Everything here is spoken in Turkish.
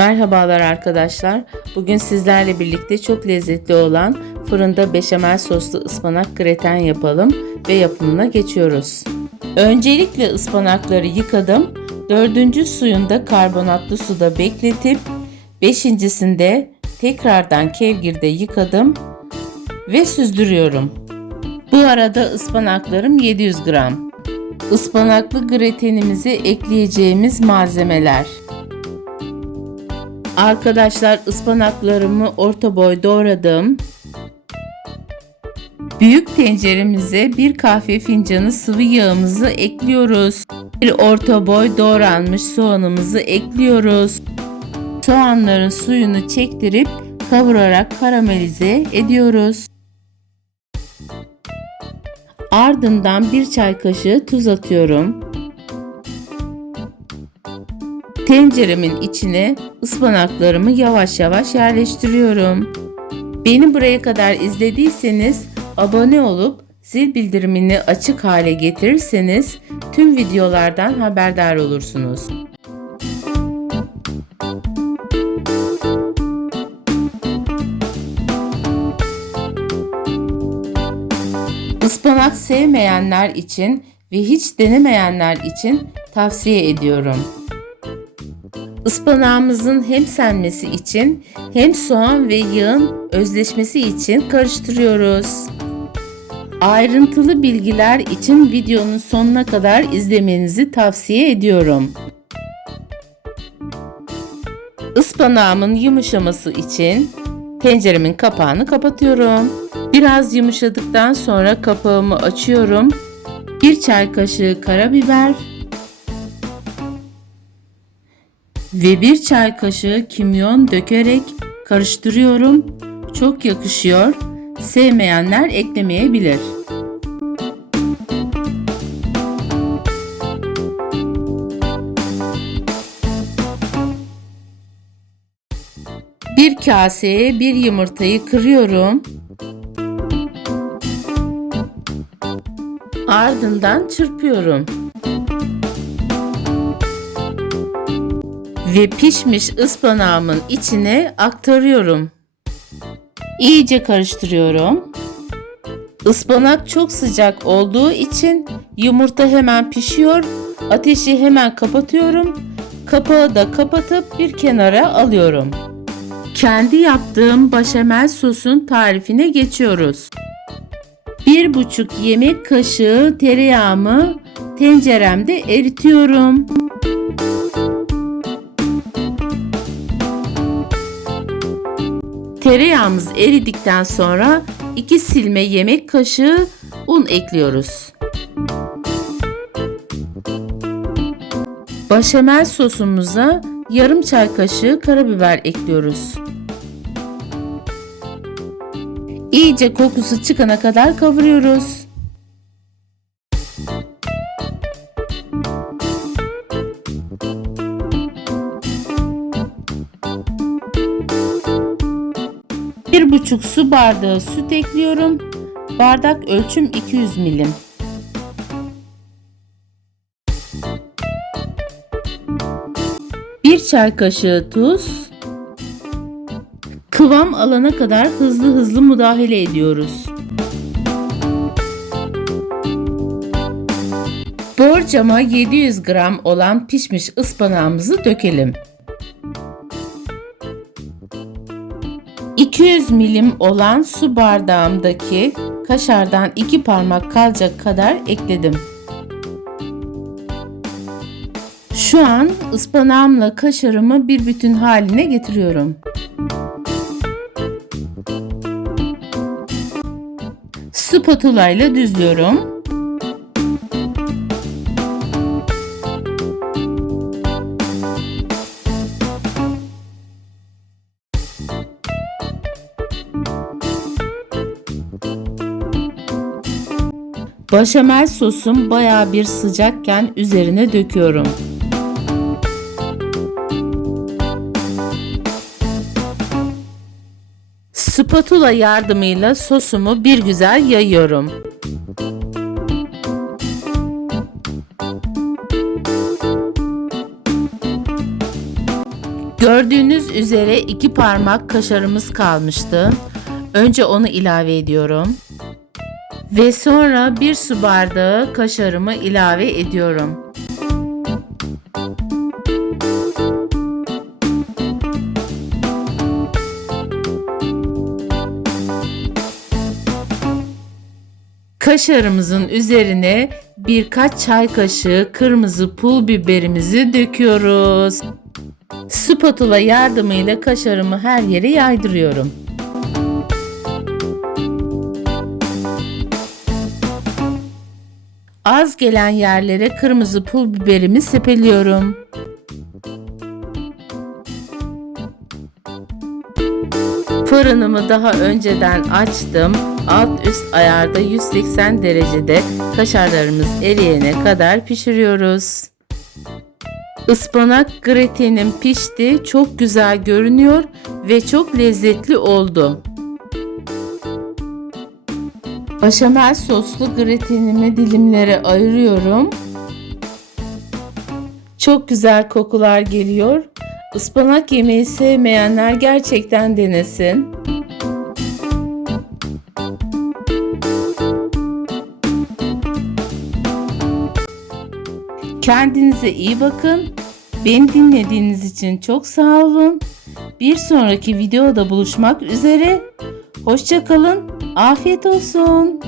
Merhabalar arkadaşlar. Bugün sizlerle birlikte çok lezzetli olan fırında beşamel soslu ıspanak greten yapalım ve yapımına geçiyoruz. Öncelikle ıspanakları yıkadım. Dördüncü suyunda karbonatlı suda bekletip beşincisinde tekrardan kevgirde yıkadım ve süzdürüyorum. Bu arada ıspanaklarım 700 gram. Ispanaklı gretenimize ekleyeceğimiz malzemeler Arkadaşlar ıspanaklarımı orta boy doğradım. Büyük tenceremize bir kahve fincanı sıvı yağımızı ekliyoruz. Bir orta boy doğranmış soğanımızı ekliyoruz. Soğanların suyunu çektirip kavurarak karamelize ediyoruz. Ardından bir çay kaşığı tuz atıyorum. Tenceremin içine ıspanaklarımı yavaş yavaş yerleştiriyorum. Beni buraya kadar izlediyseniz abone olup zil bildirimini açık hale getirirseniz tüm videolardan haberdar olursunuz. Ispanak sevmeyenler için ve hiç denemeyenler için tavsiye ediyorum. Ispanağımızın hem senmesi için hem soğan ve yağın özleşmesi için karıştırıyoruz. Ayrıntılı bilgiler için videonun sonuna kadar izlemenizi tavsiye ediyorum. Ispanağımın yumuşaması için tenceremin kapağını kapatıyorum. Biraz yumuşadıktan sonra kapağımı açıyorum. Bir çay kaşığı karabiber, ve bir çay kaşığı kimyon dökerek karıştırıyorum. Çok yakışıyor. Sevmeyenler eklemeyebilir. Bir kaseye bir yumurtayı kırıyorum. Ardından çırpıyorum. Ve pişmiş ıspanağımın içine aktarıyorum. İyice karıştırıyorum. Ispanak çok sıcak olduğu için yumurta hemen pişiyor. Ateşi hemen kapatıyorum. Kapağı da kapatıp bir kenara alıyorum. Kendi yaptığım başamel sosun tarifine geçiyoruz. 1,5 yemek kaşığı tereyağımı tenceremde eritiyorum. Tereyağımız eridikten sonra 2 silme yemek kaşığı un ekliyoruz. Başamel sosumuza yarım çay kaşığı karabiber ekliyoruz. İyice kokusu çıkana kadar kavuruyoruz. Bir buçuk su bardağı süt ekliyorum. Bardak ölçüm 200 milim. Bir çay kaşığı tuz. Kıvam alana kadar hızlı hızlı müdahale ediyoruz. Borcama 700 gram olan pişmiş ıspanağımızı dökelim. 200 milim olan su bardağımdaki kaşardan 2 parmak kalacak kadar ekledim. Şu an ıspanağımla kaşarımı bir bütün haline getiriyorum. Spatula ile düzlüyorum. Başamel sosum baya bir sıcakken üzerine döküyorum. Spatula yardımıyla sosumu bir güzel yayıyorum. Gördüğünüz üzere iki parmak kaşarımız kalmıştı. Önce onu ilave ediyorum. Ve sonra bir su bardağı kaşarımı ilave ediyorum. Kaşarımızın üzerine birkaç çay kaşığı kırmızı pul biberimizi döküyoruz. Spatula yardımıyla kaşarımı her yere yaydırıyorum. Az gelen yerlere kırmızı pul biberimi sepeliyorum. Fırınımı daha önceden açtım. Alt üst ayarda 180 derecede kaşarlarımız eriyene kadar pişiriyoruz. Ispanak gratenim pişti. Çok güzel görünüyor ve çok lezzetli oldu. Başamel soslu gratenimi dilimlere ayırıyorum. Çok güzel kokular geliyor. Ispanak yemeği sevmeyenler gerçekten denesin. Kendinize iyi bakın. Beni dinlediğiniz için çok sağ olun. Bir sonraki videoda buluşmak üzere. Hoşçakalın, afiyet olsun.